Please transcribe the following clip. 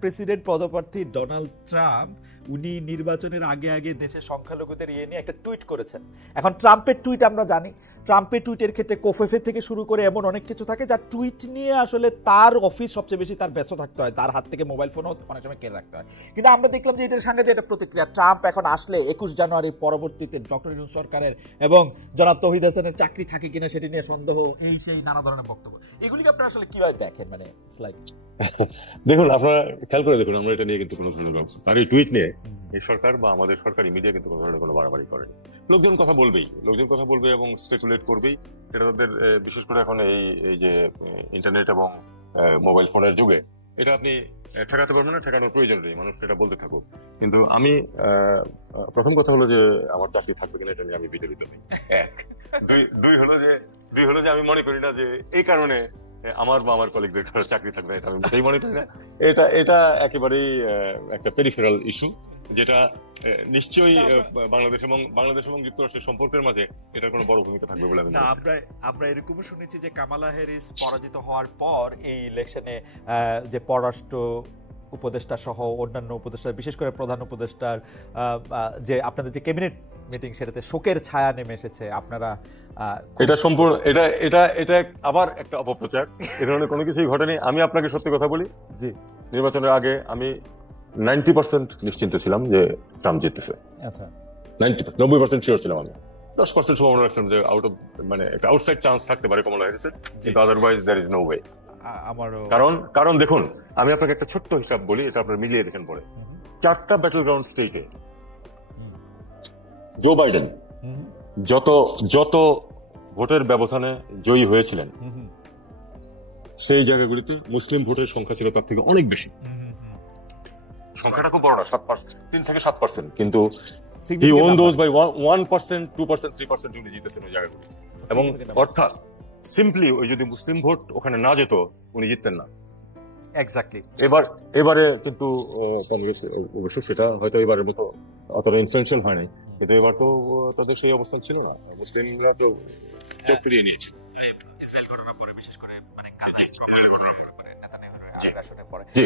President পদপ্রার্থী Donald Trump উনি নির্বাচনের আগে আগে দেশের সংখ্যালঘুদের নিয়ে একটা টুইট করেছেন। এখন ট্রাম্পের টুইট আমরা জানি, ট্রাম্পের টুইটের ক্ষেত্রে কোফেফে থেকে শুরু করে এমন অনেক কিছু থাকে যার টুইট নিয়ে আসলে তার অফিস সবচেয়ে বেশি তার ব্যস্ত থাকতে হয়, তার হাত থেকে মোবাইল ফোনও অনেক সময় কেড়ে রাখতে হয়। কিন্তু আমরা দেখলাম যে এটার সঙ্গে যে একটা প্রতিক্রিয়া, ট্রাম্প এখন আসলে 21 জানুয়ারির পরবর্তীতে ডক্টর ইউনূস সরকারের এবং জনাব তৌহিদ হাসানের চাকরি থাকে কিনা সেটি নিয়ে সন্দেহ, এই সেই নানা ধরনের বক্তব্য, এগুলিকে আপনারা আসলে কিভাবে দেখেন? মানে দেখুন, আপনারা খেয়াল করে দেখুন, আমরা এটা নিয়ে কিন্তু কোনো ধরনের তার এই টুইট নিয়ে এই সরকার বা আমাদের সরকারি মিডিয়া কিন্তু কোনো ধরনের কোনো বাড়াবাড়ি করে। লোকজন কথা বলবে এবং স্পেকুলেট করবেই। এটা তাদের, বিশেষ করে এখন এই যে ইন্টারনেট এবং মোবাইল ফোনের যুগে, এটা আপনি ঠেকাতে পারবেন না, ঠেকানোর প্রয়োজন নেই, মানুষ এটা বলতে থাকুক। কিন্তু আমি প্রথম কথা হলো যে আমার চাকরি থাকবে কিনা এটা নিয়ে আমি বিচলিত নেই, এক। দুই হলো যে আমি মনে করি না যে এই কারণে আমার বা আমার কলিগদের কারো চাকরি থাকবে, এটা আমি মোটেই মনে করি না। এটা একেবারেই একটা পেরিফেরাল ইস্যু, যেটা নিশ্চয়ই বাংলাদেশ এবং যুক্তরাষ্ট্রের সম্পর্কের মাঝে এটার কোনো বড় ভূমিকা থাকবে বলে আমি না। আমরা এরকমও শুনেছি যে কামালা হ্যারিস পরাজিত হওয়ার পর এই ইলেকশনে যে পররাষ্ট্র উপদেষ্টা সহ অন্যান্য উপদেষ্টা, বিশেষ করে প্রধান উপদেষ্টার যে আপনাদের যে ক্যাবিনেট মিটিং, সেটাতে শোকের ছায়া নেমে এসেছে। আপনারা এটা সম্পূর্ণ এটা আবার একটা অপপ্রচার, এ ধরনের কোনো কিছুই ঘটেনি। আমি আপনাকে সত্যি কথা বলি, জি, নির্বাচনের আগে আমি 90% নিশ্চিন্ত ছিলাম যে ট্রাম্প জিততেছে। আচ্ছা, 90% শিওর ছিলাম আমি। 10% সম্ভাবনা রাখছিলাম যে একটা আউটসাইড চান্স থাকতে পারে কমলা হ্যারিসের, কিন্তু otherwise there is no way. কারণ দেখুন, আমি আপনাকে একটা ছোট্ট হিসাব বলি, এটা আপনারা মিলিয়ে দেখেন পরে। 4টা ব্যাটল গ্রাউন্ড স্টেটে জো বাইডেন যত ভোটের ব্যবধানে জয়ী হয়েছিলেন, সেই জায়গাগুলিতে মুসলিম ভোটের সংখ্যা ছিল তার থেকে অনেক বেশি। সংখ্যাটা খুব বড় না, 3 থেকে 7%, কিন্তু he won those by 1%, 2%, 3% উনি জিতেছেন ওই জায়গাগুলো। এবং অর্থাৎ সিম্পলি ওই যদি মুসলিম ভোট ওখানে না যেত, উনি জিততেন না। এক্স্যাক্টলি। এবারে কিন্তু অবশ্য সেটা হয়তো এবারের মতো অতটা ইনফ্লুয়েন্সিয়াল হয় নাই, কিন্তু এবার তো তাদের সেই অবস্থান ছিল না। মুসলিমরা তো ফিরিয়ে নিয়েছে ইসরায়েল ঘটনার পরে, বিশেষ করে গাজায় ঘটনার পরে, নেতানিয়াহুর আগ্রাসনের পরে। জি।